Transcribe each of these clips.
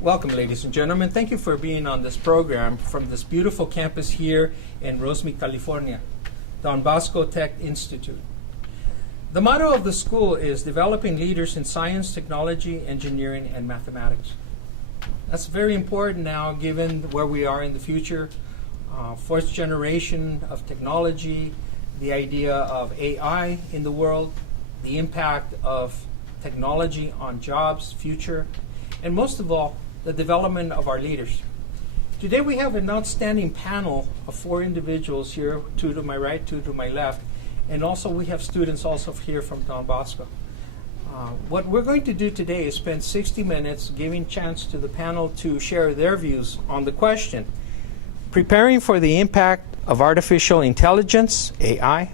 Welcome, ladies and gentlemen. Thank you for being on this program from this beautiful campus here in Rosemead, California, Don Bosco Tech Institute. The motto of the school is developing leaders in science, technology, engineering, and mathematics. That's very important now given where we are in the future. Fourth generation of technology, the idea of AI in the world, the impact of technology on jobs, future, and most of all, the development of our leaders. Today we have an outstanding panel of 4 individuals here, 2 to my right, 2 to my left, and also we have students also here from Don Bosco. What we're going to do today is spend 60 minutes giving chance to the panel to share their views on the question, preparing for the impact of artificial intelligence, AI,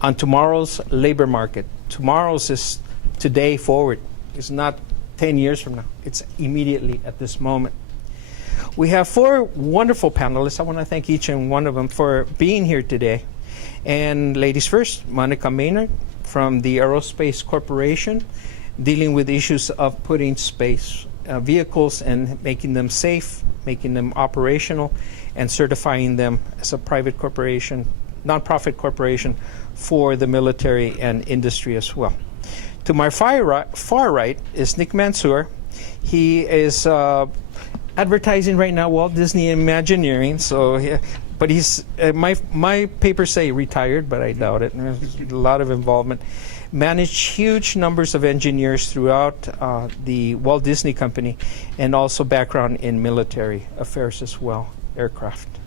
on tomorrow's labor market. Tomorrow's is today forward. It's not 10 years from now. It's immediately at this moment. We have 4 wonderful panelists. I want to thank each and one of them for being here today. And ladies first, Monica Maynard from the Aerospace Corporation, dealing with issues of putting space vehicles and making them safe, making them operational, and certifying them as a private corporation, nonprofit corporation for the military and industry as well. To my far right is Nick Mansour. He is advertising right now Walt Disney Imagineering. So, but he's my papers say retired, but I doubt it. There's a lot of involvement. Managed huge numbers of engineers throughout the Walt Disney Company, and also background in military affairs as well, aircraft.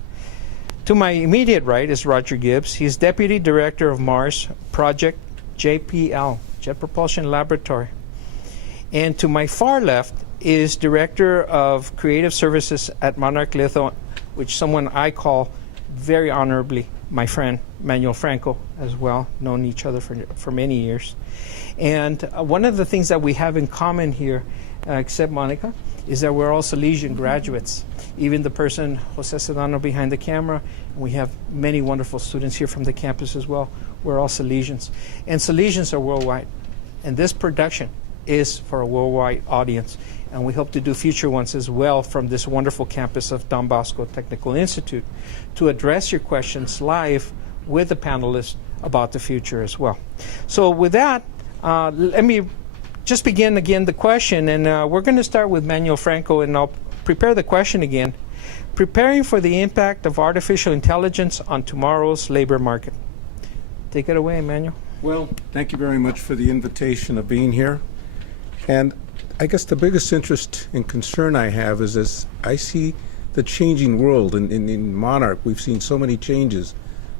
To my immediate right is Roger Gibbs. He's Deputy Director of Mars Project JPL, Jet Propulsion Laboratory. And to my far left is Director of Creative Services at Monarch Litho, which someone I call very honorably my friend, Manuel Franco, as well, known each other for many years. And one of the things that we have in common here, except Monica, is that we're all Salesian graduates. Even the person, Jose Sedano, behind the camera, and we have many wonderful students here from the campus as well. We're all Salesians. And Salesians are worldwide. And this production is for a worldwide audience. And we hope to do future ones as well from this wonderful campus of Don Bosco Technical Institute to address your questions live with the panelists about the future as well. So with that, let me just begin again the question. And we're going to start with Manuel Franco, and I'll prepare the question again. Preparing for the impact of artificial intelligence on tomorrow's labor market. Take it away, Emmanuel. Well, thank you very much for the invitation of being here. And I guess the biggest interest and concern I have is as I see the changing world. In Monarch, we've seen so many changes,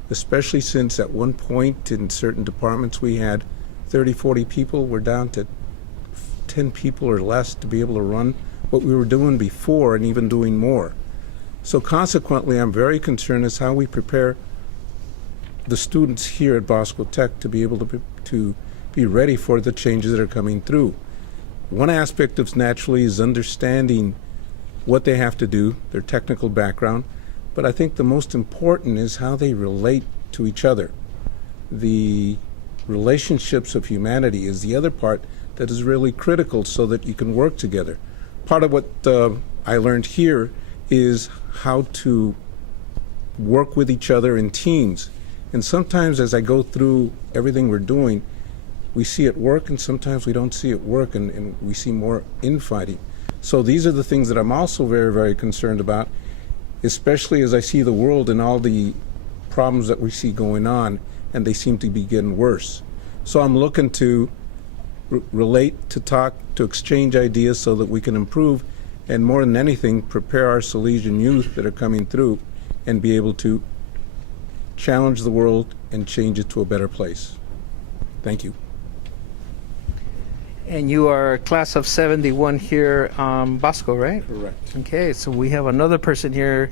especially since at one point in certain departments we had 30, 40 people. We're down to 10 people or less to be able to run what we were doing before and even doing more. So consequently, I'm very concerned as how we prepare the students here at Bosco Tech to be able to be ready for the changes that are coming through. One aspect of naturally is understanding what they have to do, their technical background, but I think the most important is how they relate to each other. The relationships of humanity is the other part that is really critical so that you can work together. Part of what I learned here is how to work with each other in teams. And sometimes as I go through everything we're doing, we see it work, and sometimes we don't see it work, and we see more infighting. So these are the things that I'm also very, very concerned about, especially as I see the world and all the problems that we see going on, and they seem to be getting worse. So I'm looking to relate, to talk, to exchange ideas so that we can improve, and more than anything, prepare our Salesian youth that are coming through and be able to challenge the world and change it to a better place. Thank you. And you are class of 71 here, Bosco, right? Correct. Okay, so we have another person here.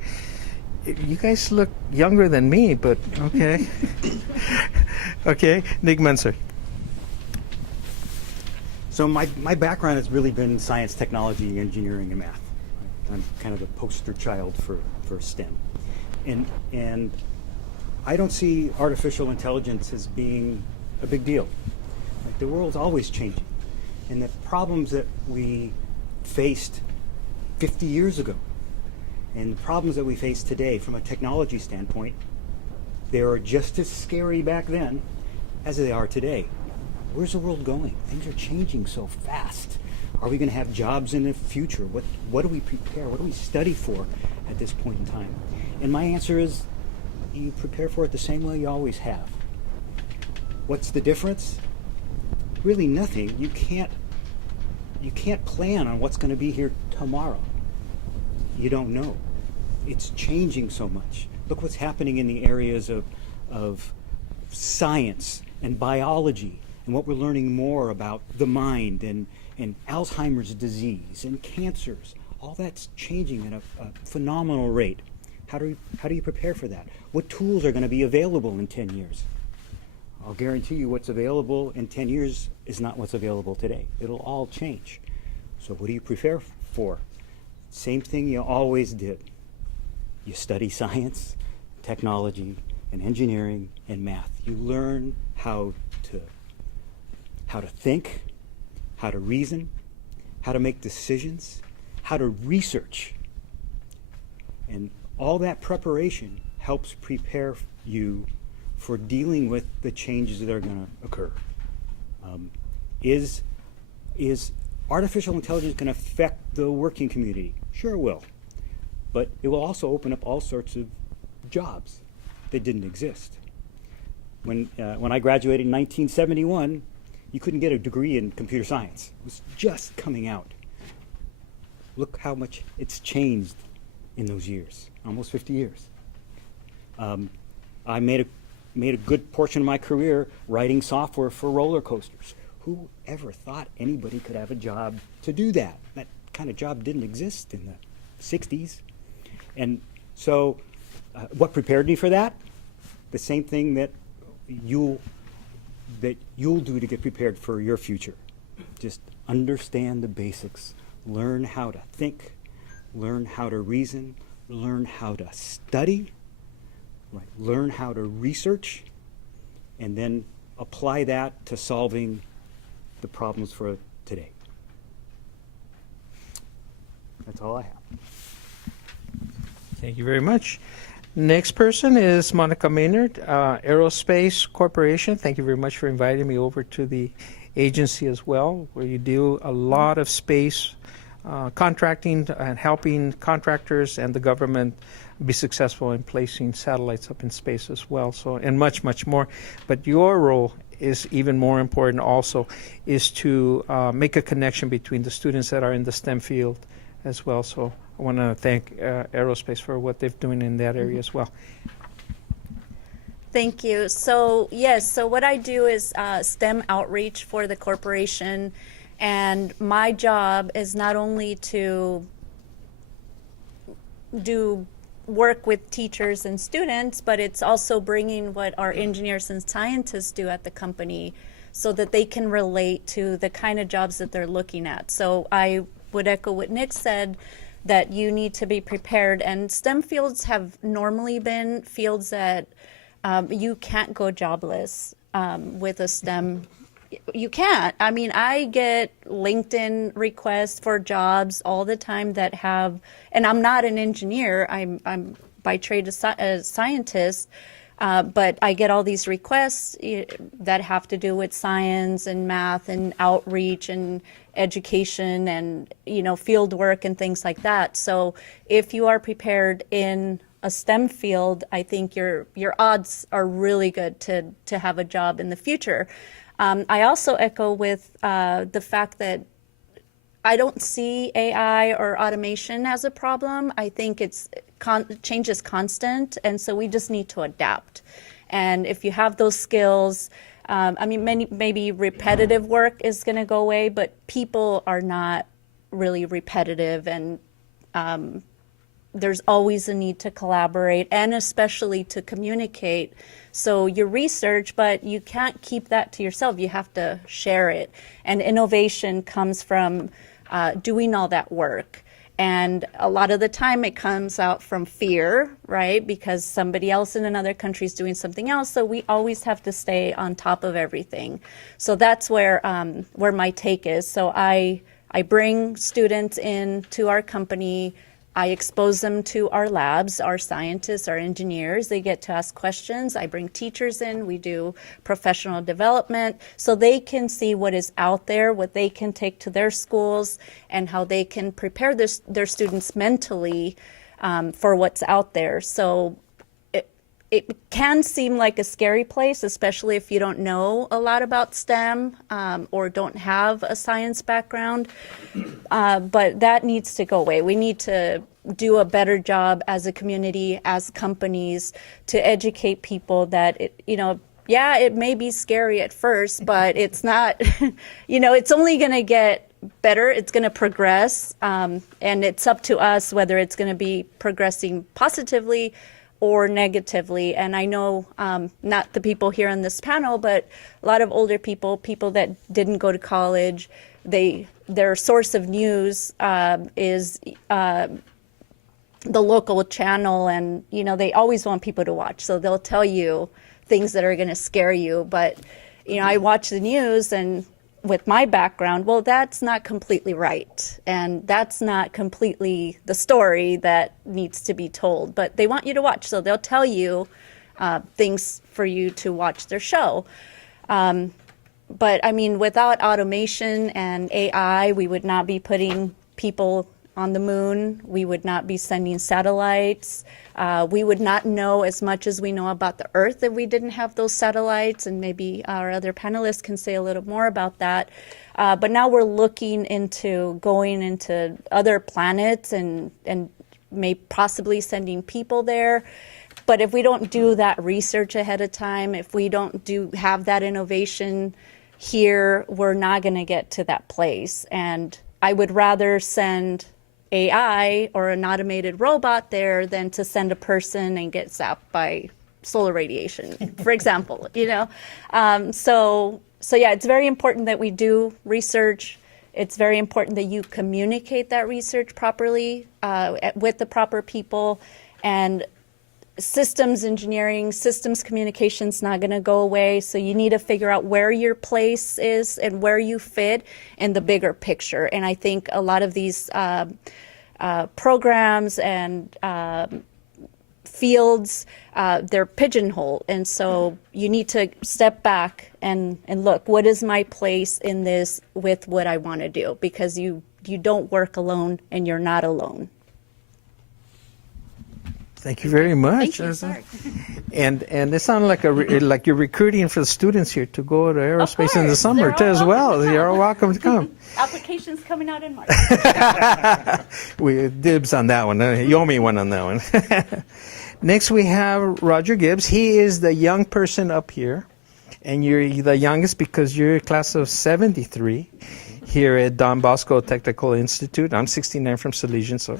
You guys look younger than me, but okay. Okay, Nick Mansour. So my background has really been science, technology, engineering, and math. I'm kind of the poster child for STEM. And I don't see artificial intelligence as being a big deal. Like, the world's always changing. And the problems that we faced 50 years ago. And the problems that we face today from a technology standpoint, they are just as scary back then as they are today. Where's the world going? Things are changing so fast. Are we going to have jobs in the future? What do we prepare? What do we study for at this point in time? And my answer is, you prepare for it the same way you always have. What's the difference? Really nothing. You can't plan on what's going to be here tomorrow. You don't know. It's changing so much. Look what's happening in the areas of science and biology, and what we're learning more about the mind and Alzheimer's disease and cancers. All that's changing at a phenomenal rate. How do you prepare for that? What tools are going to be available in 10 years? I'll guarantee you what's available in 10 years is not what's available today. It'll all change. So what do you prepare for? Same thing you always did. You study science, technology, and engineering and math. You learn how to think, how to reason, how to make decisions, how to research. And all that preparation helps prepare you for dealing with the changes that are going to occur. Is artificial intelligence going to affect the working community? Sure it will. But it will also open up all sorts of jobs that didn't exist. When I graduated in 1971, you couldn't get a degree in computer science. It was just coming out. Look how much it's changed in those years, almost 50 years. I made a good portion of my career writing software for roller coasters. Who ever thought anybody could have a job to do that? That kind of job didn't exist in the 60s. And so what prepared me for that? The same thing that you'll do to get prepared for your future. Just understand the basics. Learn how to think. Learn how to reason. Learn how to study. Right. Learn how to research. And then apply that to solving the problems for today. That's all I have. Thank you very much. Next person is Monica Maynard, Aerospace Corporation. Thank you very much for inviting me over to the agency as well, where you do a lot of space contracting and helping contractors and the government be successful in placing satellites up in space as well. So, and much, much more. But your role is even more important also, is to make a connection between the students that are in the STEM field as well. So I want to thank Aerospace for what they're doing in that area as well. Thank you. So yes, so what I do is STEM outreach for the corporation, and my job is not only to do work with teachers and students, but it's also bringing what our engineers and scientists do at the company so that they can relate to the kind of jobs that they're looking at. So I would echo what Nick said, that you need to be prepared. And STEM fields have normally been fields that you can't go jobless with a STEM. You can't. I mean, I get LinkedIn requests for jobs all the time that have, and I'm not an engineer, I'm by trade a scientist, but I get all these requests that have to do with science and math and outreach and education and, you know, field work and things like that. So if you are prepared in a STEM field, I think your odds are really good to have a job in the future. I also echo with the fact that I don't see AI or automation as a problem. I think change is constant, and so we just need to adapt. And if you have those skills, I mean, maybe repetitive work is going to go away, but people are not really repetitive, and there's always a need to collaborate and especially to communicate. So you research, but you can't keep that to yourself. You have to share it. And innovation comes from doing all that work. And a lot of the time it comes out from fear, right? Because somebody else in another country is doing something else. So we always have to stay on top of everything. So that's where my take is. So I I bring students in to our company. I expose them to our labs, our scientists, our engineers. They get to ask questions. I bring teachers in. We do professional development so they can see what is out there, what they can take to their schools, and how they can prepare their students mentally for what's out there. So it can seem like a scary place, especially if you don't know a lot about STEM or don't have a science background. But that needs to go away. We need to do a better job as a community, as companies, to educate people that, yeah, it may be scary at first, but it's not, it's only going to get better. It's going to progress. And it's up to us whether it's going to be progressing positively or negatively. And I know not the people here on this panel, but a lot of older people that didn't go to college, their source of news is the local channel, and they always want people to watch. So they'll tell you things that are going to scare you. But I watch the news, and with my background, well, that's not completely right. And that's not completely the story that needs to be told. But they want you to watch. So they'll tell you things for you to watch their show. But I mean, without automation and AI, we would not be putting people on the moon. We would not be sending satellites. We would not know as much as we know about the Earth if we didn't have those satellites, and maybe our other panelists can say a little more about that. But now we're looking into going into other planets and may possibly sending people there. But if we don't do that research ahead of time, if we don't have that innovation here, we're not going to get to that place. And I would rather send AI or an automated robot there than to send a person and get zapped by solar radiation, for example, So yeah, it's very important that we do research. It's very important that you communicate that research properly with the proper people. And systems engineering, systems communication is not going to go away. So you need to figure out where your place is and where you fit in the bigger picture. And I think a lot of these programs and fields, they're pigeonholed. And so you need to step back and look, what is my place in this with what I want to do? Because you don't work alone, and you're not alone. Thank you very much. Thank you. Sorry. And it sounds like you're recruiting for the students here to go to aerospace in the summer They're too, all as welcome well. to come. You're all welcome to come. Applications coming out in March. We dibs on that one. You owe me one on that one. Next, we have Roger Gibbs. He is the young person up here, and you're the youngest because you're a class of 73 here at Don Bosco Technical Institute. I'm 69 from Salesian, so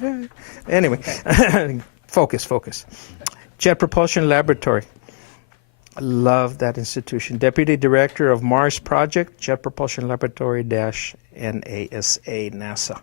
anyway. Focus. Jet Propulsion Laboratory. I love that institution. Deputy Director of Mars Project, Jet Propulsion Laboratory -NASA, NASA.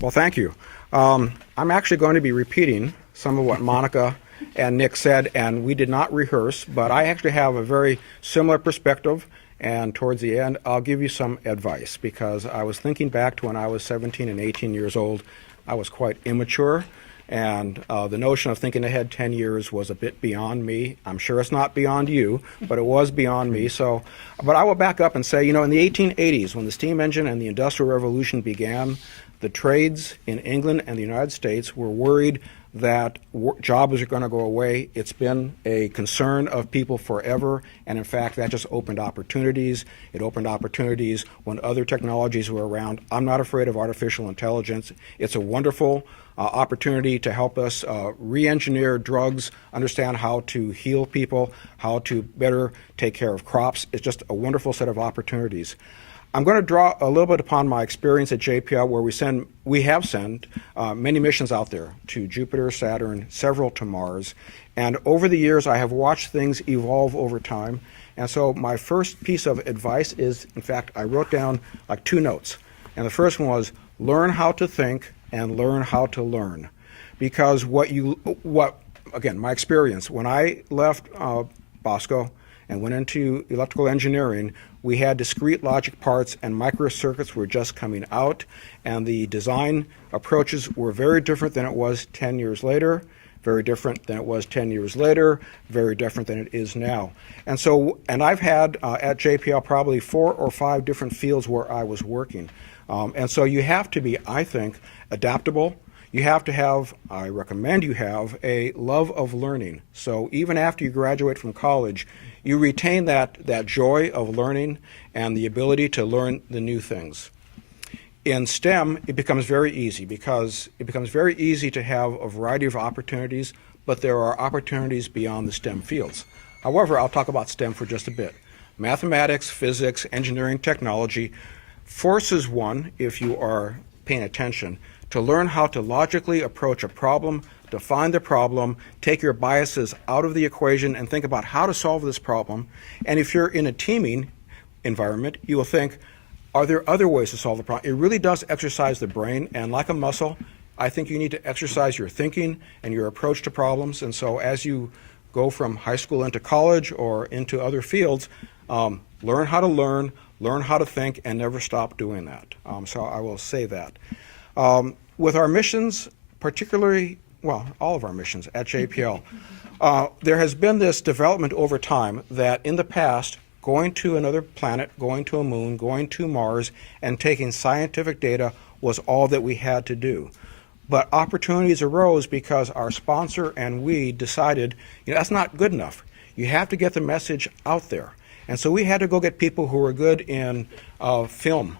Well, thank you. I'm actually going to be repeating some of what Monica and Nick said, and we did not rehearse, but I actually have a very similar perspective, and towards the end, I'll give you some advice, because I was thinking back to when I was 17 and 18 years old. I was quite immature, and the notion of thinking ahead 10 years was a bit beyond me. I'm sure it's not beyond you, but it was beyond me. But I will back up and say, in the 1880s, when the steam engine and the Industrial Revolution began, the trades in England and the United States were worried that jobs are going to go away. It's been a concern of people forever, and in fact, that just opened opportunities. It opened opportunities when other technologies were around. I'm not afraid of artificial intelligence. It's a wonderful opportunity to help us re-engineer drugs, understand how to heal people, how to better take care of crops. It's just a wonderful set of opportunities. I'm going to draw a little bit upon my experience at JPL, where we have sent many missions out there to Jupiter, Saturn, several to Mars. And over the years, I have watched things evolve over time. And so my first piece of advice is, in fact, I wrote down like 2 notes. And the first one was, learn how to think and learn how to learn. Because again, my experience, when I left Bosco and went into electrical engineering, we had discrete logic parts and microcircuits were just coming out, and the design approaches were very different than it was 10 years later, very different than it was 10 years later, very different than it is now. And so, and I've had at JPL probably 4 or 5 different fields where I was working. And so you have to be, I think, adaptable. You have to have, I recommend you have, a love of learning. So even after you graduate from college, you retain that joy of learning and the ability to learn the new things. In STEM, it becomes very easy because it becomes very easy to have a variety of opportunities, but there are opportunities beyond the STEM fields. However, I'll talk about STEM for just a bit. Mathematics, physics, engineering, technology forces one, if you are paying attention, to learn how to logically approach a problem, define the problem, take your biases out of the equation, and think about how to solve this problem. And if you're in a teaming environment, you will think, are there other ways to solve the problem? It really does exercise the brain, and like a muscle, I think you need to exercise your thinking and your approach to problems. And so as you go from high school into college or into other fields, learn how to learn how to think, and never stop doing that. So I will say that. With our missions, particularly, well, all of our missions at JPL, there has been this development over time that in the past, going to another planet, going to a moon, going to Mars, and taking scientific data was all that we had to do. But opportunities arose because our sponsor and we decided, that's not good enough. You have to get the message out there. And so we had to go get people who were good in film,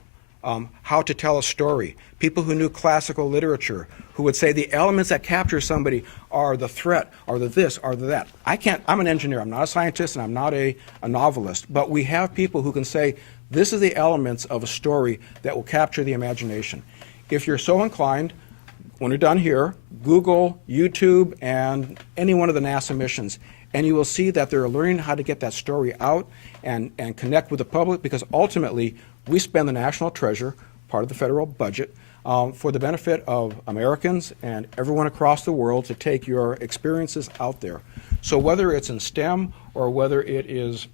how to tell a story, people who knew classical literature, who would say the elements that capture somebody are the threat, are the this, are the that. I'm an engineer, I'm not a scientist, and I'm not a novelist, but we have people who can say, this is the elements of a story that will capture the imagination. If you're so inclined, when you're done here, Google, YouTube, and any one of the NASA missions, and you will see that they're learning how to get that story out and connect with the public, because ultimately we spend the national treasure, part of the federal budget, for the benefit of Americans and everyone across the world to take your experiences out there. So whether it's in STEM or whether it is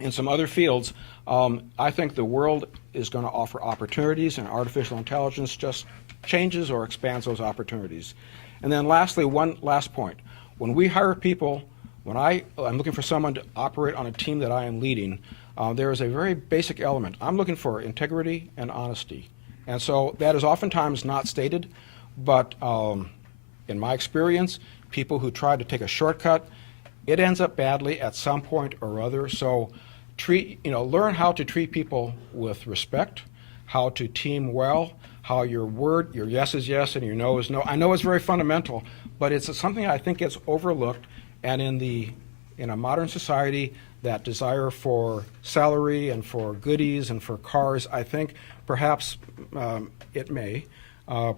in some other fields, I think the world is going to offer opportunities, and artificial intelligence just changes or expands those opportunities. And then lastly, one last point. When we hire people, when I'm looking for someone to operate on a team that I am leading, there is a very basic element. I'm looking for integrity and honesty. And so that is oftentimes not stated, but in my experience, people who try to take a shortcut, it ends up badly at some point or other. So learn how to treat people with respect, how to team well, how your yes is yes and your no is no. I know it's very fundamental, but it's something I think gets overlooked. And in a modern society, that desire for salary and for goodies and for cars, I think perhaps it may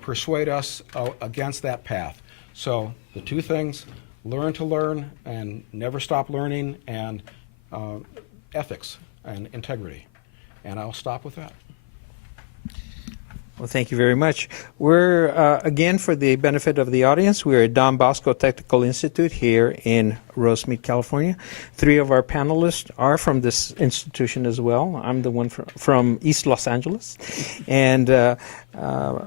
persuade us against that path. So the two things, learn to learn and never stop learning, and ethics and integrity. And I'll stop with that. Well, thank you very much. We're, again, for the benefit of the audience, we're at Don Bosco Technical Institute here in Rosemead, California. 3 of our panelists are from this institution as well. I'm the one from East Los Angeles. And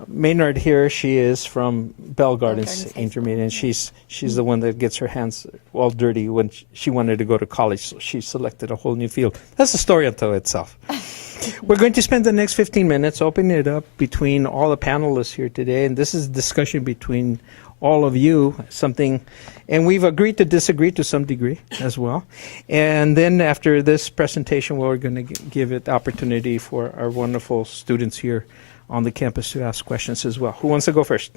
Maynard here, she is from Bell Gardens Intermediate, and she's the one that gets her hands all dirty when she wanted to go to college, so she selected a whole new field. That's a story unto itself. We're going to spend the next 15 minutes opening it up between all the panelists here today, and this is a discussion between all of you, and we've agreed to disagree to some degree as well. And then after this presentation, we're going to give it the opportunity for our wonderful students here on the campus to ask questions as well. Who wants to go first?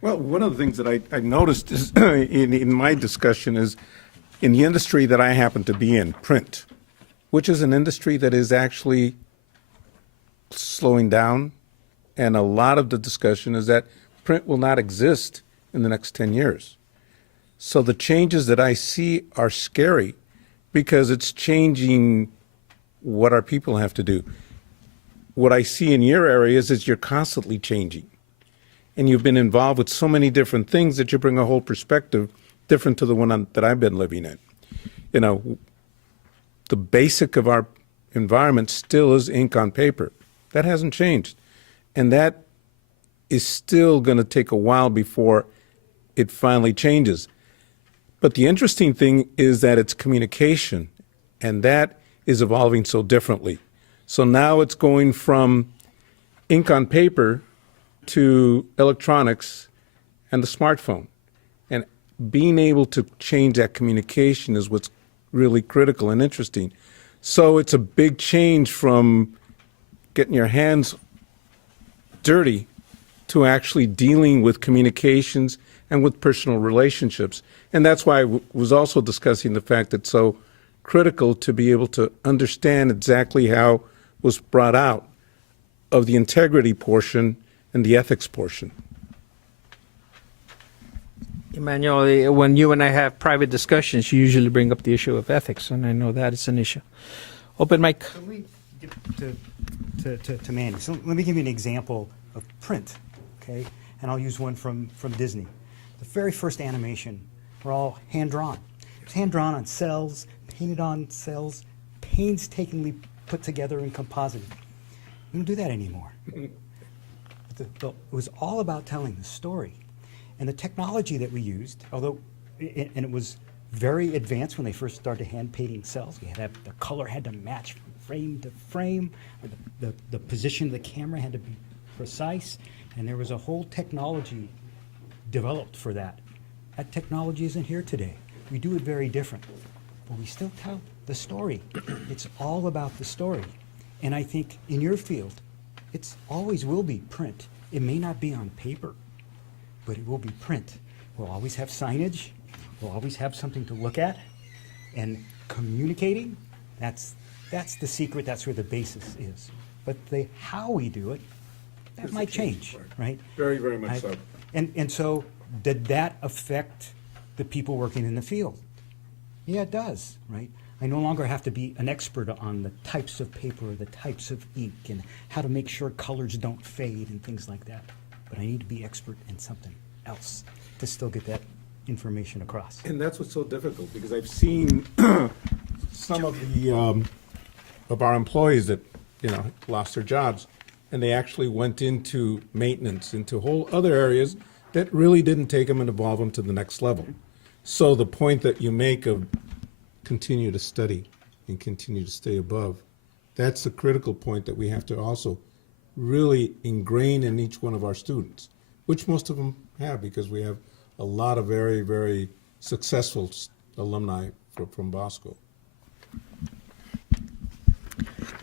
Well, one of the things that I noticed is in my discussion is in the industry that I happen to be in, print, which is an industry that is actually slowing down. And a lot of the discussion is that print will not exist in the next 10 years. So the changes that I see are scary because it's changing what our people have to do. What I see in your areas is you're constantly changing. And you've been involved with so many different things that you bring a whole perspective different to the one that I've been living in. you know, the basic of our environment still is ink on paper. That hasn't changed. And that is still going to take a while before it finally changes. But the interesting thing is that it's communication, and that is evolving so differently. So now it's going from ink on paper to electronics and the smartphone. And being able to change that communication is what's really critical and interesting. So it's a big change from getting your hands dirty to actually dealing with communications and with personal relationships. And that's why I was also discussing the fact that it's so critical to be able to understand exactly how was brought out of the integrity portion and the ethics portion. Emmanuel, when you and I have private discussions, you usually bring up the issue of ethics, and I know that is an issue. Open mic. So let me get to Manny. So let me give you an example of print, okay? And I'll use one from Disney. The very first animation were all hand-drawn. It was hand-drawn on cells, painted on cells, painstakingly put together and composited. We don't do that anymore. It was all about telling the story. And the technology that we used, although, and it was very advanced when they first started hand painting cells. We had to have, the color had to match from frame to frame, or the position of the camera had to be precise, and there was a whole technology developed for that. That technology isn't here today. We do it very different, but we still tell the story. It's all about the story. And I think in your field, it's always will be print. It may not be on paper, but it will be print. We'll always have signage. We'll always have something to look at. And communicating, that's the secret. That's where the basis is. But the how we do it, that might change, right? Very, very much so. And so did that affect the people working in the field? Yeah, it does, right? I no longer have to be an expert on the types of paper, the types of ink, and how to make sure colors don't fade and things like that. But I need to be expert in something else to still get that information across. And that's what's so difficult, because I've seen some of the of our employees that, you know, lost their jobs, and they actually went into maintenance, into whole other areas that really didn't take them and evolve them to the next level. So the point that you make of continue to study and continue to stay above, that's the critical point that we have to also really ingrain in each one of our students, which most of them have, because we have a lot of very, very successful alumni from Bosco.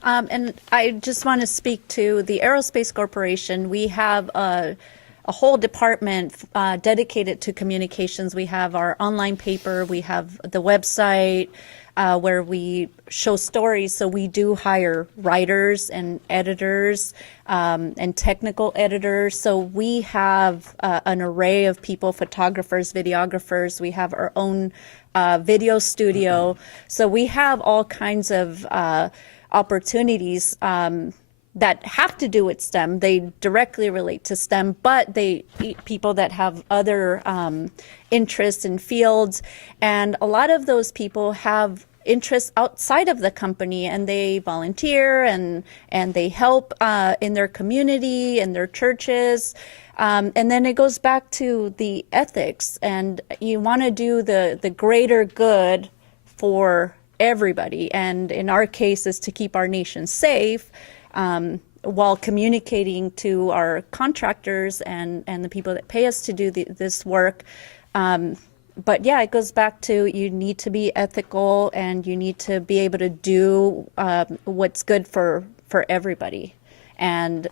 And I just want to speak to the Aerospace Corporation. We have a whole department dedicated to communications. We have our online paper, we have the website where we show stories. So we do hire writers and editors and technical editors. So we have an array of people, photographers, videographers. We have our own video studio. So we have all kinds of opportunities that have to do with STEM. They directly relate to STEM, but they people that have other interests and fields. And a lot of those people have interests outside of the company, and they volunteer and they help in their community and their churches. And then it goes back to the ethics, and you want to do the greater good for everybody. And in our case is to keep our nation safe, while communicating to our contractors and the people that pay us to do this work. But yeah, it goes back to you need to be ethical, and you need to be able to do what's good for everybody. And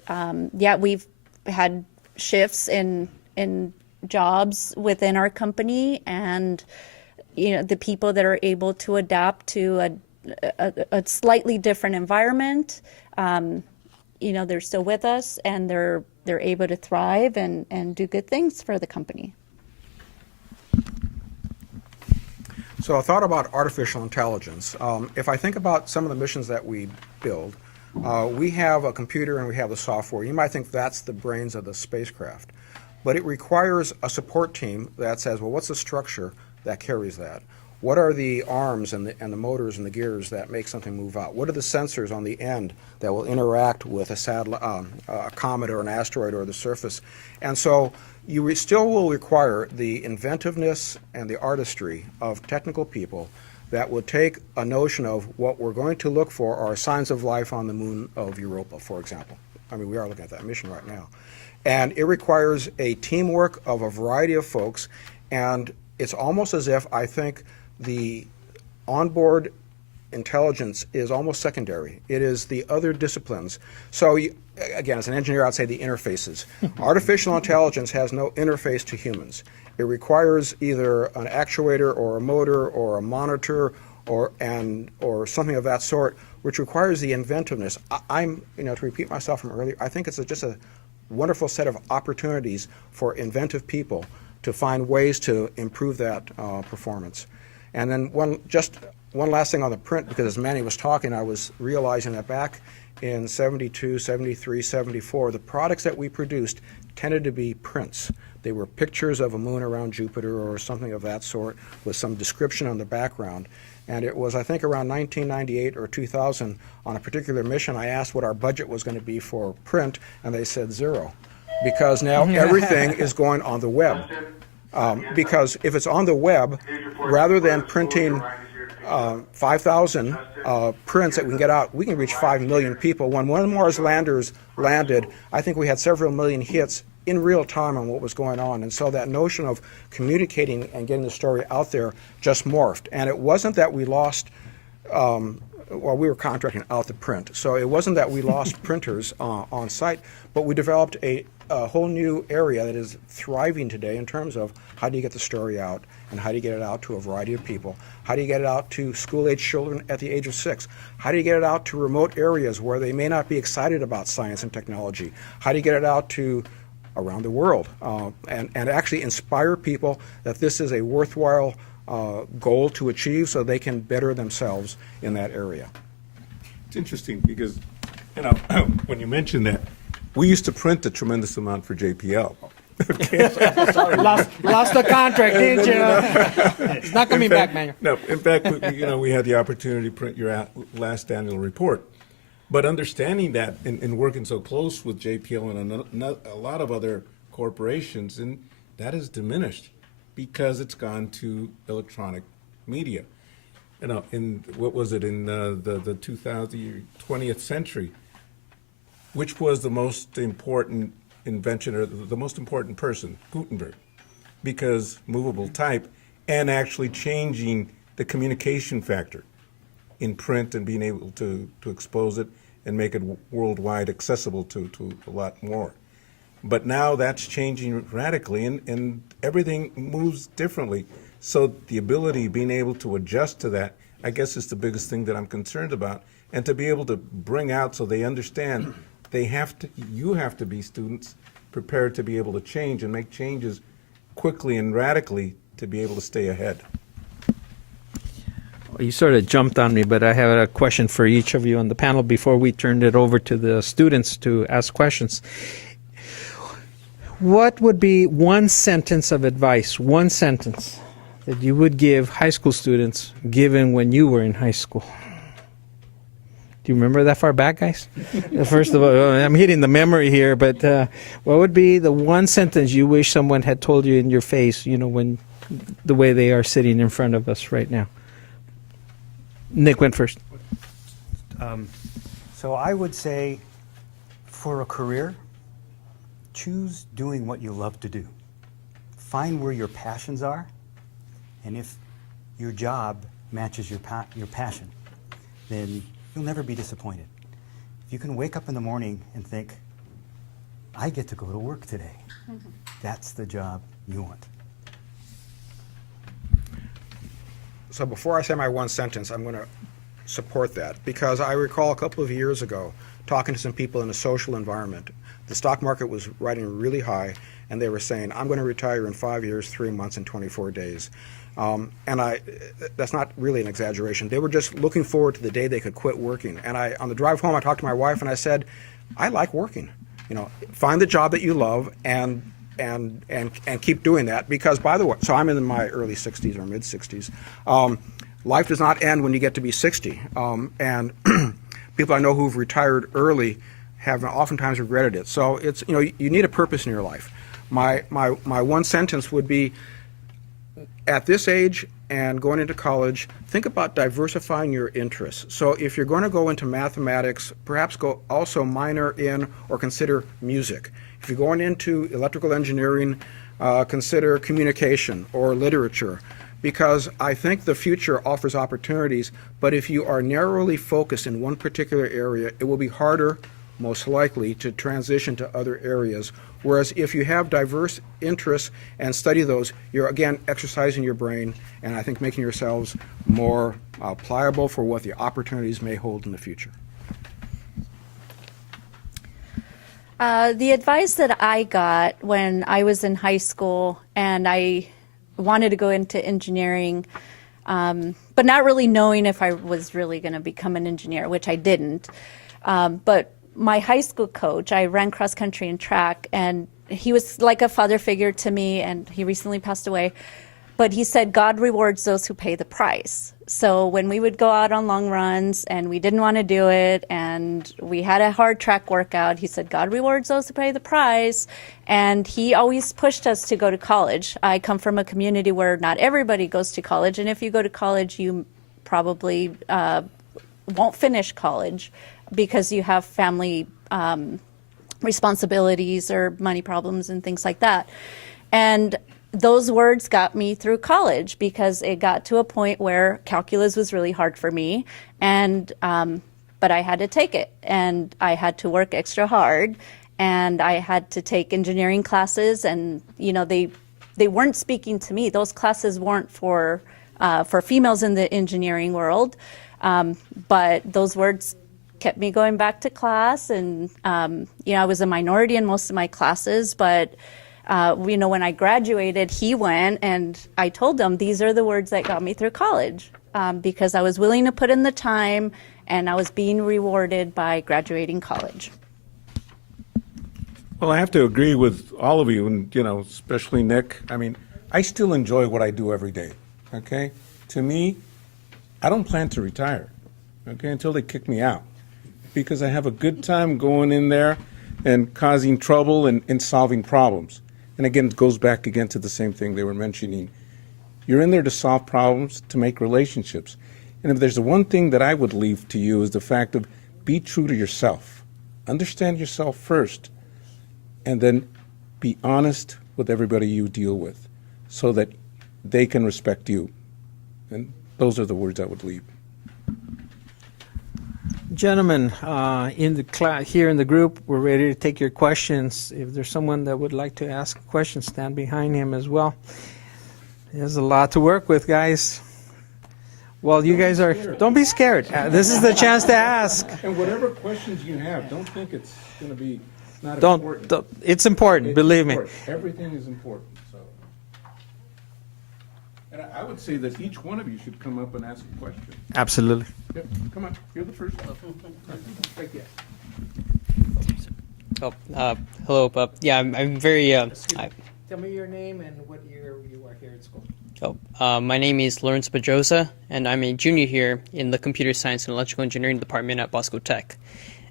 yeah, we've had shifts in jobs within our company, and you know, the people that are able to adapt to a slightly different environment, you know, they're still with us, and they're able to thrive and do good things for the company. So I thought about artificial intelligence. If I think about some of the missions that we build, we have a computer and we have the software. You might think that's the brains of the spacecraft, but it requires a support team that says, well, what's the structure that carries that? What are the arms and the motors and the gears that make something move out? What are the sensors on the end that will interact with a satellite, a comet or an asteroid or the surface? And so you still will require the inventiveness and the artistry of technical people that would take a notion of what we're going to look for are signs of life on the moon of Europa, for example. I mean, we are looking at that mission right now. And it requires a teamwork of a variety of folks, and it's almost as if I think the onboard intelligence is almost secondary. It is the other disciplines. So again, as an engineer, I'd say the interfaces. Artificial intelligence has no interface to humans. It requires either an actuator or a motor or a monitor or something of that sort, which requires the inventiveness. I'm, to repeat myself from earlier, I think it's just a wonderful set of opportunities for inventive people to find ways to improve that performance. And then one last thing on the print, because as Manny was talking, I was realizing that back in 72, 73, 74, the products that we produced tended to be prints. They were pictures of a moon around Jupiter or something of that sort with some description on the background. And it was, I think, around 1998 or 2000, on a particular mission, I asked what our budget was going to be for print, and they said 0. Because now everything is going on the web. Because if it's on the web, rather than printing 5,000 prints that we can get out, we can reach 5 million people. When one of Mars landers landed, I think we had several million hits in real time on what was going on. And so that notion of communicating and getting the story out there just morphed. And it wasn't that we lost, we were contracting out the print. So it wasn't that we lost printers on site, but we developed a whole new area that is thriving today in terms of how do you get the story out and how do you get it out to a variety of people? How do you get it out to school-age children at the age of 6? How do you get it out to remote areas where they may not be excited about science and technology? How do you get it out to around the world and actually inspire people that this is a worthwhile goal to achieve so they can better themselves in that area? It's interesting because, when you mention that, we used to print a tremendous amount for JPL. Lost the contract, didn't you? It's not coming back, man. No, in fact, we had the opportunity to print your last annual report. But understanding that and working so close with JPL and a lot of other corporations, and that has diminished because it's gone to electronic media. In what was it in the 20th century? Which was the most important invention or the most important person? Gutenberg, because movable type and actually changing the communication factor in print and being able to expose it and make it worldwide accessible to a lot more. But now that's changing radically and everything moves differently. So the ability, being able to adjust to that, I guess is the biggest thing that I'm concerned about. And to be able to bring out so they understand you have to be students prepared to be able to change and make changes quickly and radically to be able to stay ahead. You sort of jumped on me, but I have a question for each of you on the panel before we turned it over to the students to ask questions. What would be one sentence of advice, one sentence, that you would give high school students given when you were in high school? Do you remember that far back, guys? First of all, I'm hitting the memory here, but what would be the one sentence you wish someone had told you in your face, when the way they are sitting in front of us right now? Nick went first. So I would say, for a career, choose doing what you love to do. Find where your passions are, and if your job matches your passion, then you'll never be disappointed. If you can wake up in the morning and think, I get to go to work today, that's the job you want. So before I say my one sentence, I'm going to support that because I recall a couple of years ago talking to some people in a social environment. The stock market was riding really high, and they were saying, I'm going to retire in 5 years, 3 months, and 24 days. And that's not really an exaggeration. They were just looking forward to the day they could quit working. And on the drive home, I talked to my wife, and I said, I like working. Find the job that you love and and keep doing that, because, by the way, so I'm in my early 60s or mid 60s. Life does not end when you get to be 60, and people I know who've retired early have oftentimes regretted it. So it's, you know, you need a purpose in your life. My one sentence would be, at this age and going into college, think about diversifying your interests. So if you're going to go into mathematics, perhaps go also minor in or consider music. If you're going into electrical engineering, consider communication or literature, because I think the future offers opportunities, but if you are narrowly focused in one particular area, it will be harder, most likely, to transition to other areas. Whereas if you have diverse interests and study those, you're again exercising your brain, and I think making yourselves more pliable for what the opportunities may hold in the future. The advice that I got when I was in high school and I wanted to go into engineering, but not really knowing if I was really going to become an engineer, which I didn't. But my high school coach, I ran cross country and track, and he was like a father figure to me, and he recently passed away. But he said, God rewards those who pay the price. So when we would go out on long runs and we didn't want to do it and we had a hard track workout, he said, God rewards those who pay the price. And he always pushed us to go to college. I come from a community where not everybody goes to college. And if you go to college, you probably won't finish college because you have family responsibilities or money problems and things like that. And those words got me through college because it got to a point where calculus was really hard for me, and but I had to take it, and I had to work extra hard, and I had to take engineering classes, and you know they weren't speaking to me. Those classes weren't for females in the engineering world, but those words kept me going back to class, and you know I was a minority in most of my classes, but. You know, when I graduated, he went and I told him these are the words that got me through college because I was willing to put in the time and I was being rewarded by graduating college. Well, I have to agree with all of you, and you know, especially Nick. I mean, I still enjoy what I do every day. Okay, to me, I don't plan to retire. Okay, until they kick me out, because I have a good time going in there and causing trouble and solving problems. And again, it goes back again to the same thing they were mentioning. You're in there to solve problems, to make relationships. And if there's the one thing that I would leave to you is the fact of be true to yourself. Understand yourself first, and then be honest with everybody you deal with so that they can respect you. And those are the words I would leave. Gentlemen, in the here in the group, we're ready to take your questions. If there's someone that would like to ask a question, stand behind him as well. There's a lot to work with, guys. Well, you guys are, don't be scared. This is the chance to ask. And whatever questions you have, don't think it's going to be not Don't, important. it's important, It's believe me. important. Everything is important. So, and I would say that each one of you should come up and ask a question. Absolutely. Yep, come on, you're the first. Right there. Oh, hello, yeah, I'm very, Tell me your name and what year you are here at school. my name is Lawrence Pedrosa, and I'm a junior here in the Computer Science and Electrical Engineering Department at Bosco Tech.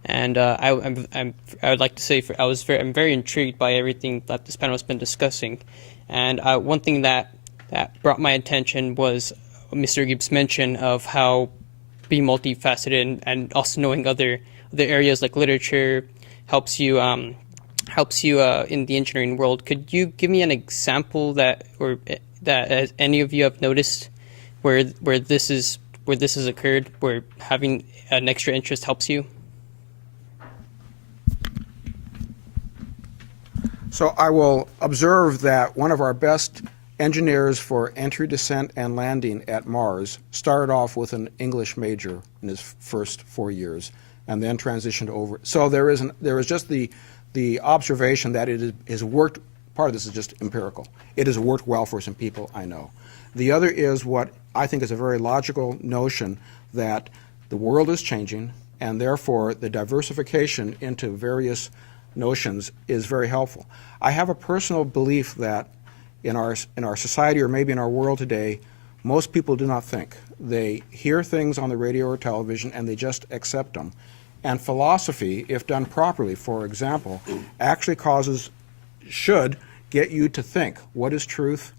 And I would like to say I'm very intrigued by everything that this panel has been discussing. And one thing that brought my attention was Mr. Gibbs' mention of how being multifaceted and also knowing other areas like literature helps you in the engineering world. Could you give me an example that any of you have noticed where this has occurred, where having an extra interest helps you? So I will observe that one of our best engineers for entry, descent, and landing at Mars started off with an English major in his first 4 years and then transitioned over. So there is just the observation that it has worked. Part of this is just empirical. It has worked well for some people, I know. The other is what I think is a very logical notion that the world is changing, and therefore the diversification into various notions is very helpful. I have a personal belief that in our society, or maybe in our world today, most people do not think. They hear things on the radio or television and they just accept them. And philosophy, if done properly, for example, actually should get you to think, what is truth?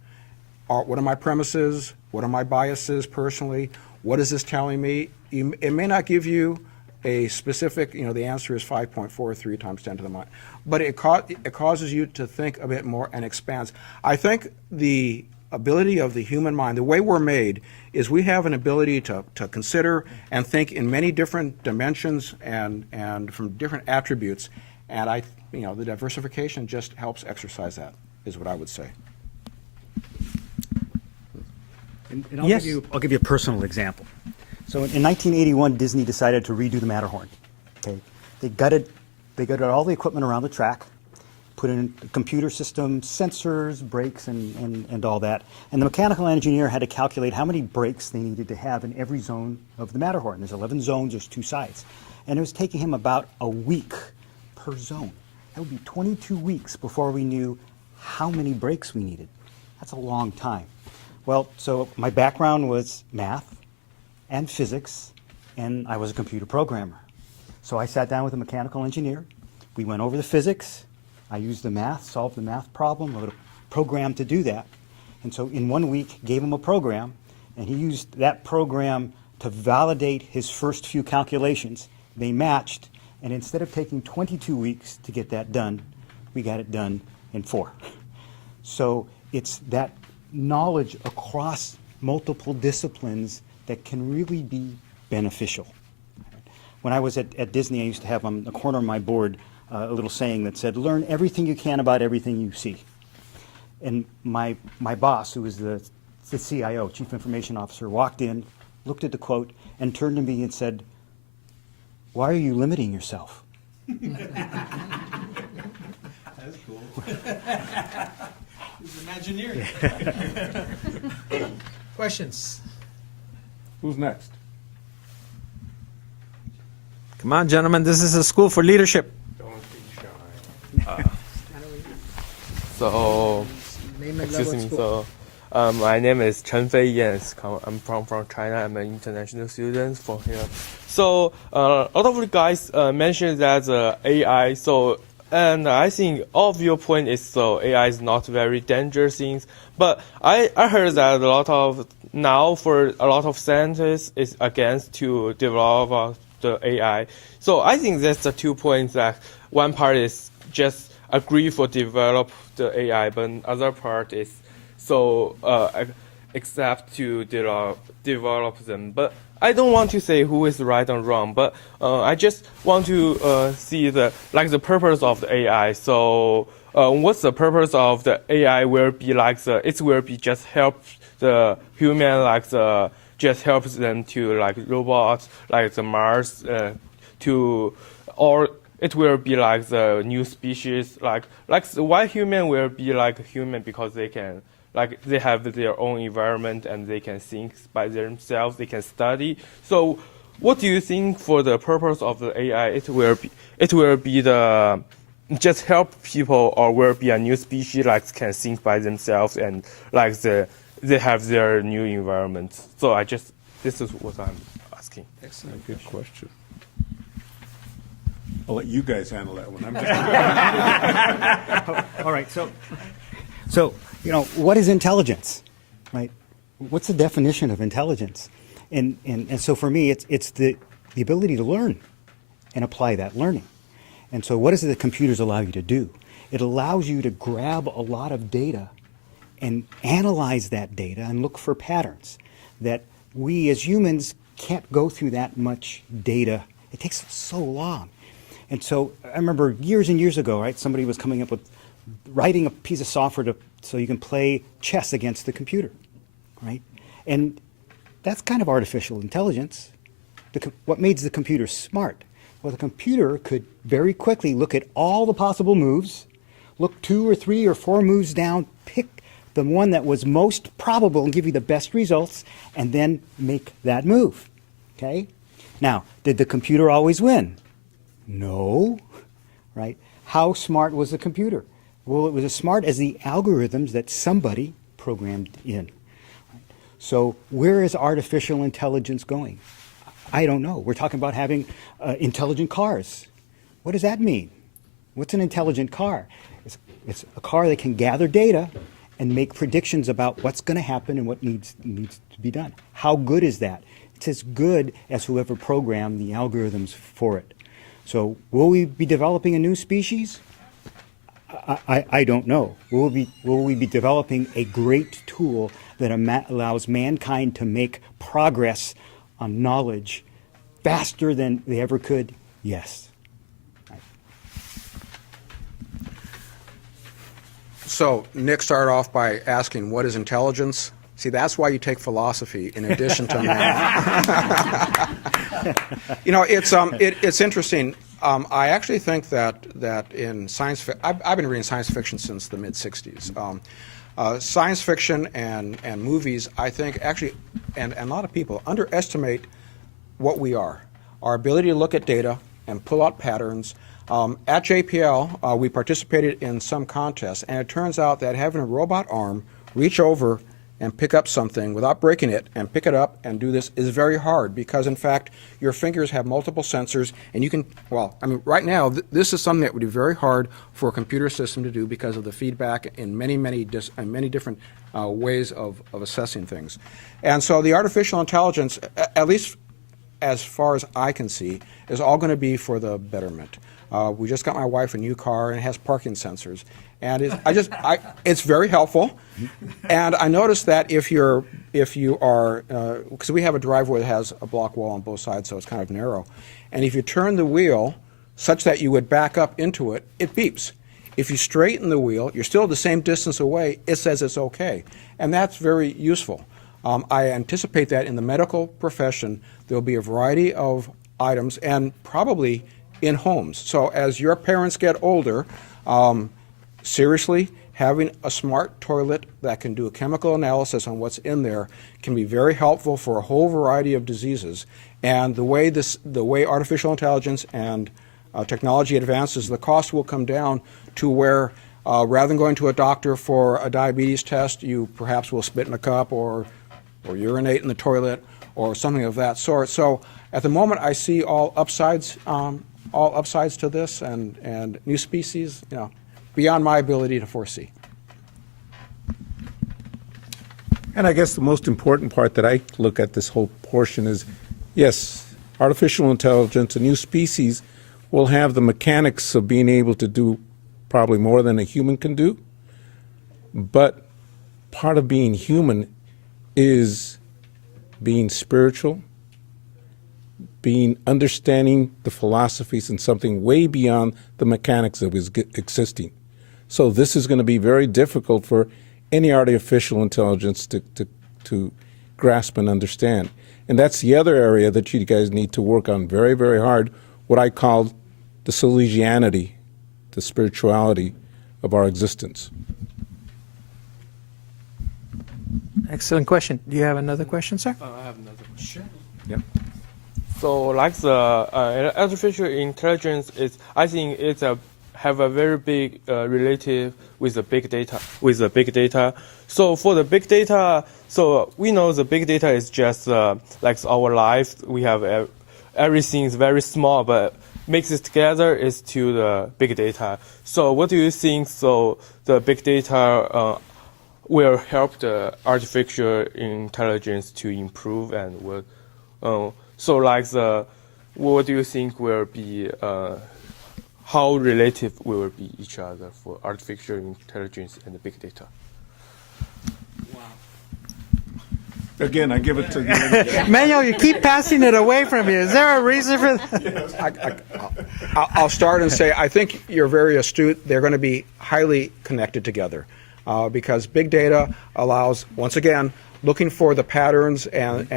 What are my premises? What are my biases personally? What is this telling me? It may not give you a specific, the answer is 5.43 times 10 to the minus, but it causes you to think a bit more and expands. I think the ability of the human mind, the way we're made, is we have an ability to consider and think in many different dimensions and from different attributes, and the diversification just helps exercise that, is what I would say. And Yes. I'll give you a personal example. So in 1981, Disney decided to redo the Matterhorn. Okay, they gutted all the equipment around the track, put in a computer system, sensors, brakes, and all that. And the mechanical engineer had to calculate how many brakes they needed to have in every zone of the Matterhorn. There's 11 zones, there's 2 sides. And it was taking him about a week per zone. That would be 22 weeks before we knew how many brakes we needed. That's a long time. Well, so my background was math and physics, and I was a computer programmer. So I sat down with a mechanical engineer. We went over the physics. I used the math, solved the math problem, wrote a program to do that. And so in 1 week, gave him a program, and he used that program to validate his first few calculations. They matched, and instead of taking 22 weeks to get that done, we got it done in 4. So it's that knowledge across multiple disciplines that can really be beneficial. When I was at Disney, I used to have on the corner of my board a little saying that said, learn everything you can about everything you see. And my boss, who was the CIO, Chief Information Officer, walked in, looked at the quote, and turned to me and said, why are you limiting yourself? That's cool. He's Imagineering. Questions? Who's next? Come on, gentlemen. This is a school for leadership. So, excuse me. So, my name is Chen Fei Yan. I'm from China. I'm an international student from here. So, a lot of the guys mentioned that AI. So, and I think all of your point is so AI is not very dangerous things. But I heard that now for a lot of scientists is against to develop the AI. So I think that's the 2 points. That one part is just agree for develop the AI, but other part is so accept to develop them. But I don't want to say who is right or wrong, but I just want to see the purpose of the AI. So what's the purpose of the AI will be it will be just help the human just helps them to robots the Mars or it will be the new species why human will be human because they can they have their own environment and they can think by themselves, they can study. So what do you think for the purpose of the AI? It will be the just help people, or will be a new species can think by themselves and they have their new environment. So this is what I'm asking. Excellent. Good question. I'll let you guys handle that one. I'm just All right, so what is intelligence, right? What's the definition of intelligence? And so for me, it's the ability to learn and apply that learning. And so what does the computers allow you to do? It allows you to grab a lot of data and analyze that data and look for patterns that we as humans can't go through that much data. It takes so long. And so I remember years and years ago, right, somebody was coming up with writing a piece of software so you can play chess against the computer, right? And that's kind of artificial intelligence. What made the computer smart? Well, the computer could very quickly look at all the possible moves, look 2 or 3 or 4 moves down, pick the one that was most probable and give you the best results, and then make that move, okay? Now, did the computer always win? No, right? how smart was the computer? Well, it was as smart as the algorithms that somebody programmed in. So where is artificial intelligence going? I don't know. We're talking about having intelligent cars. What does that mean? What's an intelligent car? It's a car that can gather data and make predictions about what's going to happen and what needs to be done. How good is that? It's as good as whoever programmed the algorithms for it. So will we be developing a new species? I don't know. Will we be developing a great tool that allows mankind to make progress on knowledge faster than they ever could? Yes. So Nick started off by asking, what is intelligence? See, that's why you take philosophy in addition to math. You know, it's interesting. I actually think that in science fiction, I've been reading science fiction since the mid-'60s. Science fiction and movies, I think, actually, and a lot of people underestimate what we are. Our ability to look at data and pull out patterns. At JPL, we participated in some contests, and it turns out that having a robot arm reach over and pick up something without breaking it and pick it up and do this is very hard because, in fact, your fingers have multiple sensors, and you can, well, I mean, right now, this is something that would be very hard for a computer system to do because of the feedback in many different ways of assessing things. And so the artificial intelligence, at least as far as I can see, is all going to be for the betterment. We just got my wife a new car, and it has parking sensors. And it's very helpful. And I noticed that if you are, because we have a driveway that has a block wall on both sides, so it's kind of narrow. And if you turn the wheel such that you would back up into it, it beeps. If you straighten the wheel, you're still the same distance away, it says it's okay. And that's very useful. I anticipate that in the medical profession, there'll be a variety of items, and probably in homes. So as your parents get older, seriously, having a smart toilet that can do a chemical analysis on what's in there can be very helpful for a whole variety of diseases. And the way artificial intelligence and technology advances, the cost will come down to where rather than going to a doctor for a diabetes test, you perhaps will spit in a cup or urinate in the toilet or something of that sort. So at the moment, I see all upsides to this, and new species, you know, beyond my ability to foresee. And I guess the most important part that I look at this whole portion is, yes, artificial intelligence, a new species, will have the mechanics of being able to do probably more than a human can do. But part of being human is being spiritual, being understanding the philosophies and something way beyond the mechanics that is existing. So this is going to be very difficult for any artificial intelligence to grasp and understand. And that's the other area that you guys need to work on very, very hard, what I call the Salesianity, the spirituality of our existence. Excellent question. Do you have another question, sir? I have another question. Yep. So, like the artificial intelligence is, I think it's have a very big relative with the big data. So for the big data, so we know the big data is just like our life. We have everything is very small, but mix it together is to the big data. So what do you think? So the big data will help the artificial intelligence to improve, and will so like what do you think will be how relative will be each other for artificial intelligence and the big data? Again, I give it to you. Manuel, you keep passing it away from you. Is there a reason for that? I'll start and say I think you're very astute. They're going to be highly connected together because big data allows, once again, looking for the patterns and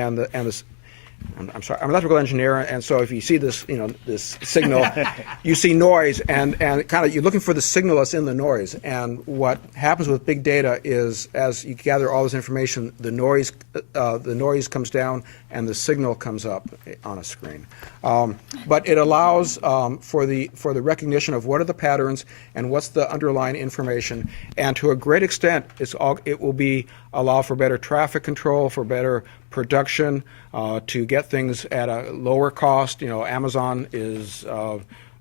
I'm sorry, I'm an electrical engineer, and so if you see this, this signal, you see noise, and kind of you're looking for the signal that's in the noise. And what happens with big data is, as you gather all this information, the noise comes down and the signal comes up on a screen. But it allows for the recognition of what are the patterns and what's the underlying information, and to a great extent, it will allow for better traffic control, for better production, to get things at a lower cost. Amazon is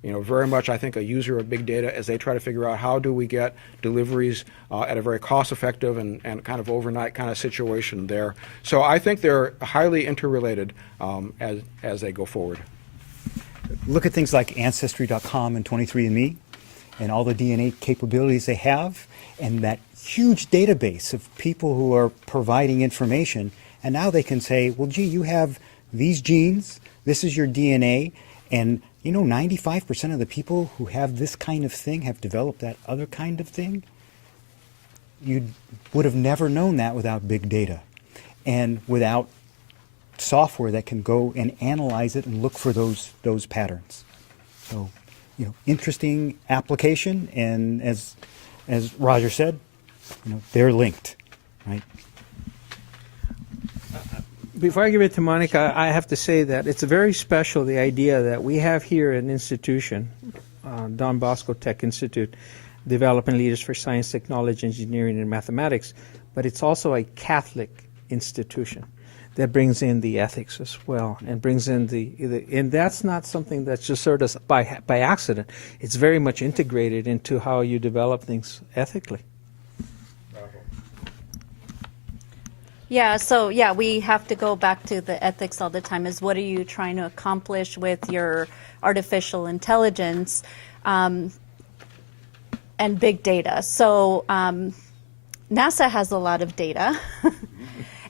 very much, I think, a user of big data as they try to figure out how do we get deliveries at a very cost-effective and kind of overnight kind of situation there. So I think they're highly interrelated as they go forward. Look at things like Ancestry.com and 23andMe and all the DNA capabilities they have, and that huge database of people who are providing information. And now they can say, well, gee, you have these genes, this is your DNA, and 95% of the people who have this kind of thing have developed that other kind of thing. You would have never known that without big data and without software that can go and analyze it and look for those patterns. So, interesting application, and as Roger said, they're linked, right? Before I give it to Monica, I have to say that it's very special, the idea that we have here an institution, Don Bosco Tech Institute, developing leaders for science, technology, engineering, and mathematics, but it's also a Catholic institution that brings in the ethics as well, and brings in and that's not something that's just sort of by accident. It's very much integrated into how you develop things ethically. Yeah, so we have to go back to the ethics all the time, is what are you trying to accomplish with your artificial intelligence and big data. So NASA has a lot of data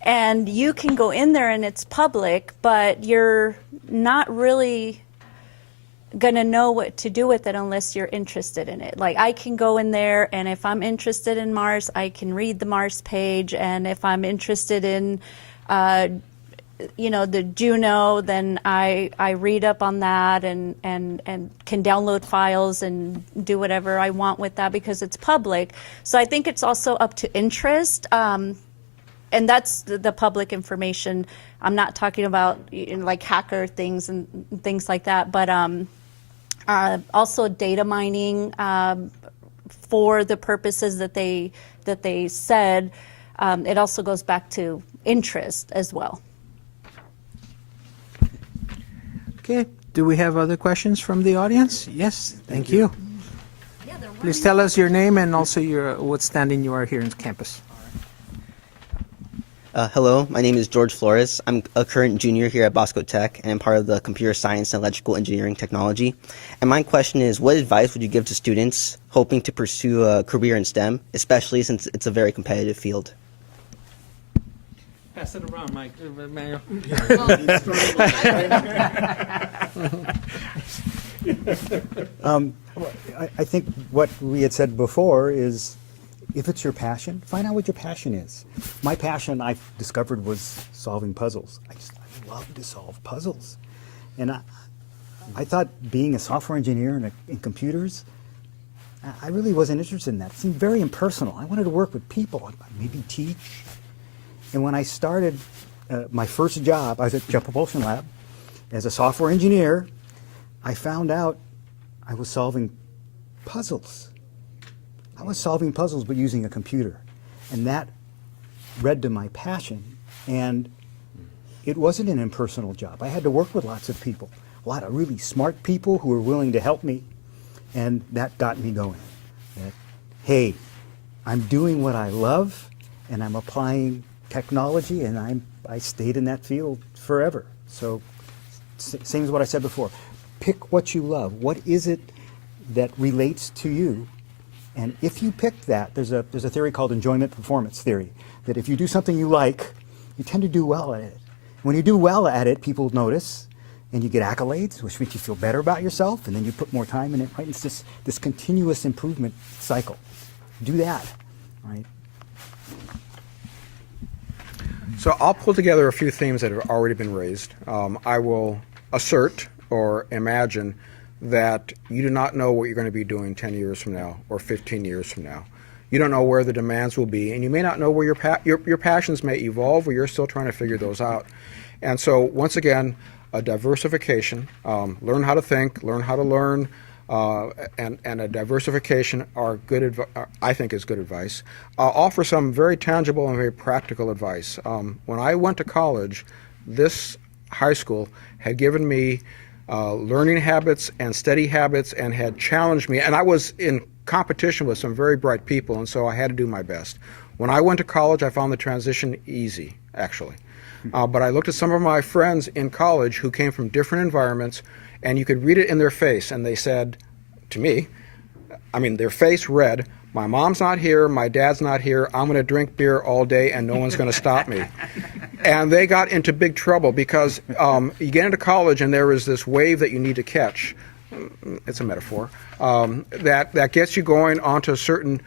and you can go in there and it's public, but you're not really going to know what to do with it unless you're interested in it. Like, I can go in there, and if I'm interested in Mars, I can read the Mars page, and if I'm interested in the Juno, then I read up on that and can download files and do whatever I want with that because it's public. So I think it's also up to interest, and that's the public information. I'm not talking about like hacker things and things like that, but also data mining for the purposes that they said. It also goes back to interest as well. Okay, do we have other questions from the audience? Yes, thank you. Please tell us your name and also what standing you are here on campus. Hello, my name is George Flores. I'm a current junior here at Bosco Tech, and I'm part of the Computer Science and Electrical Engineering Technology. And my question is, what advice would you give to students hoping to pursue a career in STEM, especially since it's a very competitive field? Pass it around, Mike. Manuel. I think what we had said before is, if it's your passion, find out what your passion is. My passion, I've discovered, was solving puzzles. I love to solve puzzles. And I thought being a software engineer in computers, I really wasn't interested in that. It seemed very impersonal. I wanted to work with people, maybe teach. And when I started my first job, I was at Jet Propulsion Lab as a software engineer, I found out I was solving puzzles. I was solving puzzles but using a computer, and that led to my passion. And it wasn't an impersonal job. I had to work with lots of people, a lot of really smart people who were willing to help me, and that got me going. That, hey, I'm doing what I love, and I'm applying technology, and I stayed in that field forever. So same as what I said before. Pick what you love. What is it that relates to you? And if you pick that, there's a theory called enjoyment performance theory, that if you do something you like, you tend to do well at it. When you do well at it, people notice, and you get accolades, which makes you feel better about yourself, and then you put more time in it, right? It's this continuous improvement cycle. Do that, right? So I'll pull together a few themes that have already been raised. I will assert or imagine that you do not know what you're going to be doing 10 years from now or 15 years from now. You don't know where the demands will be, and you may not know where your passions may evolve, or you're still trying to figure those out. And so, once again, a diversification, learn how to think, learn how to learn, and a diversification I think is good advice. I'll offer some very tangible and very practical advice. When I went to college, this high school had given me learning habits and study habits and had challenged me, and I was in competition with some very bright people, and so I had to do my best. When I went to college, I found the transition easy, actually. But I looked at some of my friends in college who came from different environments, and you could read it in their face, and they said to me, their face read, "My mom's not here, my dad's not here, I'm going to drink beer all day and no one's going to stop me." And they got into big trouble because you get into college and there is this wave that you need to catch. It's a metaphor. That gets you going onto certain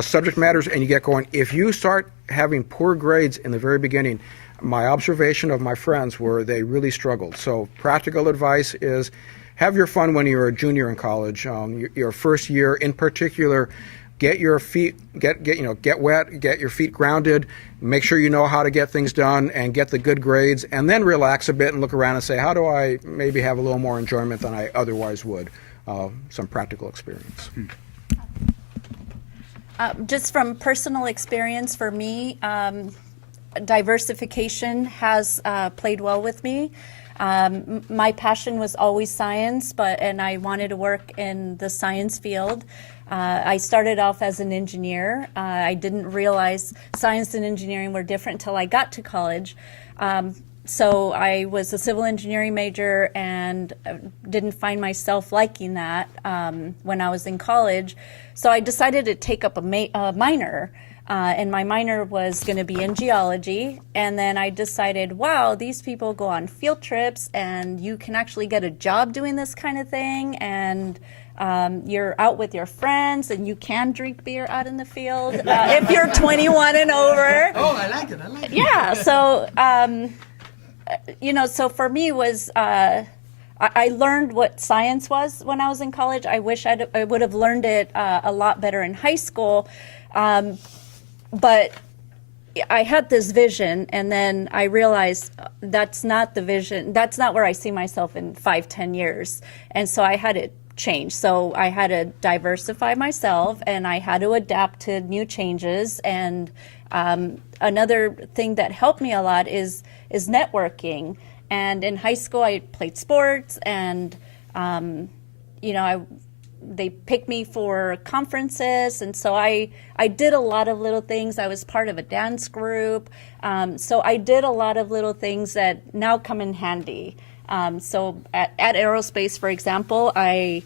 subject matters, and you get going. If you start having poor grades in the very beginning, my observation of my friends were they really struggled. So practical advice is have your fun when you're a junior in college. Your first year in particular, get your feet, get wet, get your feet grounded, make sure you know how to get things done and get the good grades, and then relax a bit and look around and say, how do I maybe have a little more enjoyment than I otherwise would? Some practical experience. Just from personal experience for me, diversification has played well with me. My passion was always science, and I wanted to work in the science field. I started off as an engineer. I didn't realize science and engineering were different until I got to college. So I was a civil engineering major and didn't find myself liking that when I was in college. So I decided to take up a minor. And my minor was going to be in geology. And then I decided, wow, these people go on field trips and you can actually get a job doing this kind of thing. And you're out with your friends and you can drink beer out in the field if you're 21 and over. Oh, I like it. Yeah. So, so for me was, I learned what science was when I was in college. I wish I would have learned it a lot better in high school. But I had this vision, and then I realized that's not the vision. That's not where I see myself in 5-10 years. And so I had to change. So I had to diversify myself, and I had to adapt to new changes. And another thing that helped me a lot is networking. And in high school, I played sports, and they picked me for conferences, and so I did a lot of little things. I was part of a dance group, so I did a lot of little things that now come in handy. So at Aerospace, for example, I'm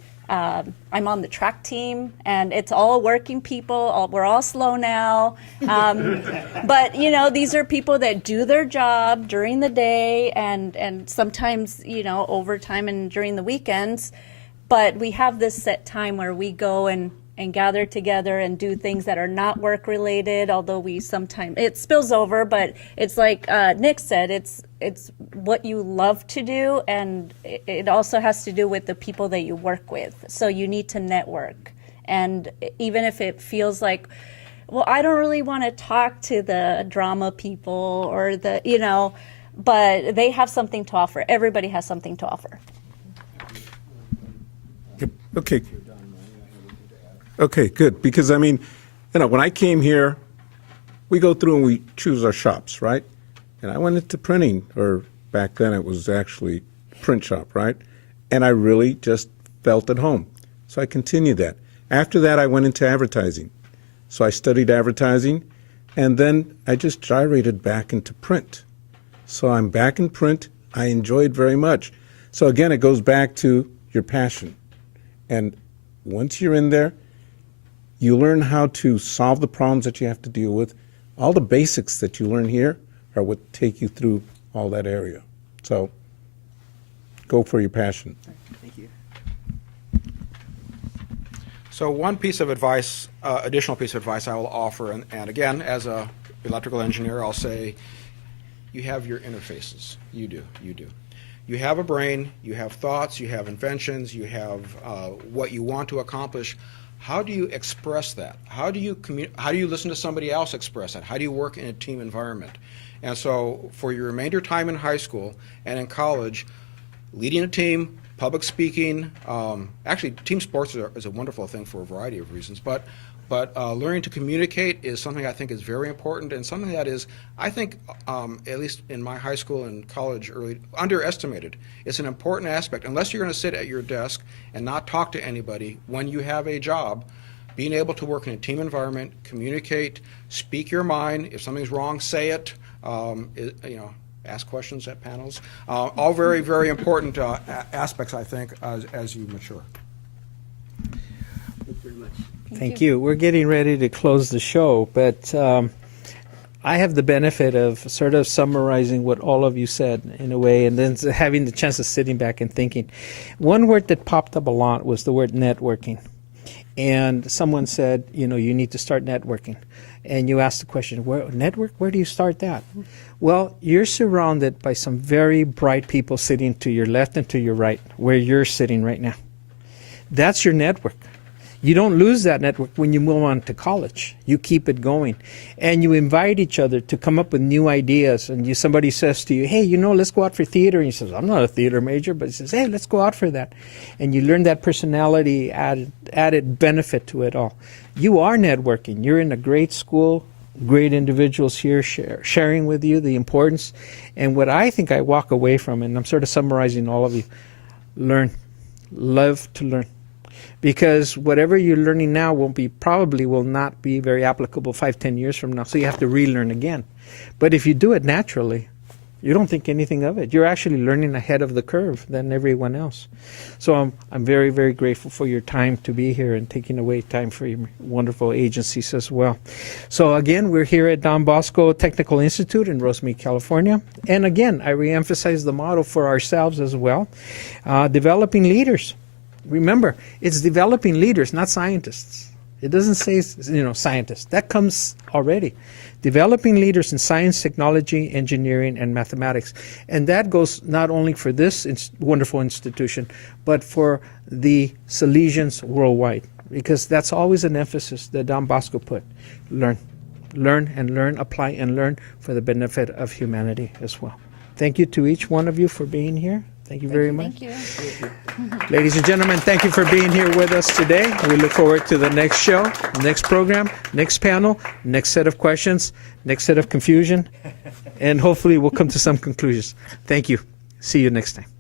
on the track team, and it's all working people. We're all slow now, but these are people that do their job during the day and sometimes overtime and during the weekends. But we have this set time where we go and gather together and do things that are not work related, although we sometimes, it spills over, but it's like Nick said, it's what you love to do, and it also has to do with the people that you work with. So you need to network. And even if it feels like, well, I don't really want to talk to the drama people or but they have something to offer. Everybody has something to offer. Okay. Okay, good. Because, when I came here, we go through and we choose our shops, right? And I went into printing, or back then it was actually print shop, right? And I really just felt at home. So I continued that. After that, I went into advertising. So I studied advertising, and then I just gyrated back into print. So I'm back in print. I enjoyed very much. So again, it goes back to your passion. And once you're in there, you learn how to solve the problems that you have to deal with. All the basics that you learn here are what take you through all that area. So go for your passion. Thank you. So one piece of advice, additional piece of advice I will offer, and again, as a electrical engineer, I'll say, you have your interfaces. You do. You have a brain, you have thoughts, you have inventions, you have what you want to accomplish. How do you express that? How do you listen to somebody else express that? How do you work in a team environment? And so for your remainder time in high school and in college, leading a team, public speaking, actually team sports is a wonderful thing for a variety of reasons, but learning to communicate is something I think is very important, and something that is, I think, at least in my high school and college early, underestimated. It's an important aspect. Unless you're going to sit at your desk and not talk to anybody when you have a job, being able to work in a team environment, communicate, speak your mind. If something's wrong, say it. Ask questions at panels. All very, very important aspects, I think, as you mature. Thank you. We're getting ready to close the show, but I have the benefit of sort of summarizing what all of you said in a way, and then having the chance of sitting back and thinking. One word that popped up a lot was the word networking. And someone said, you need to start networking. And you asked the question, where do you start that? Well, you're surrounded by some very bright people sitting to your left and to your right, where you're sitting right now. That's your network. You don't lose that network when you move on to college. You keep it going. And you invite each other to come up with new ideas. And somebody says to you, hey, let's go out for theater. And you say, I'm not a theater major, but he says, hey, let's go out for that. And you learn that personality added benefit to it all. You are networking. You're in a great school, great individuals here sharing with you the importance. And what I think I walk away from, and I'm sort of summarizing all of you, learn. Love to learn. Because whatever you're learning now probably will not be very applicable 5-10 years from now. So you have to relearn again. But if you do it naturally, you don't think anything of it. You're actually learning ahead of the curve than everyone else. So I'm very, very grateful for your time to be here and taking away time for your wonderful agencies as well. So again, we're here at Don Bosco Technical Institute in Rosemead, California. And again, I reemphasize the motto for ourselves as well, developing leaders. Remember, it's developing leaders, not scientists. It doesn't say, scientists. That comes already. Developing leaders in science, technology, engineering, and mathematics. And that goes not only for this wonderful institution, but for the Salesians worldwide. Because that's always an emphasis that Don Bosco put. Learn. Learn and learn, apply and learn for the benefit of humanity as well. Thank you to each one of you for being here. Thank you very much. Thank you. Ladies and gentlemen, thank you for being here with us today. We look forward to the next show, next program, next panel, next set of questions, next set of confusion, and hopefully we'll come to some conclusions. Thank you. See you next time.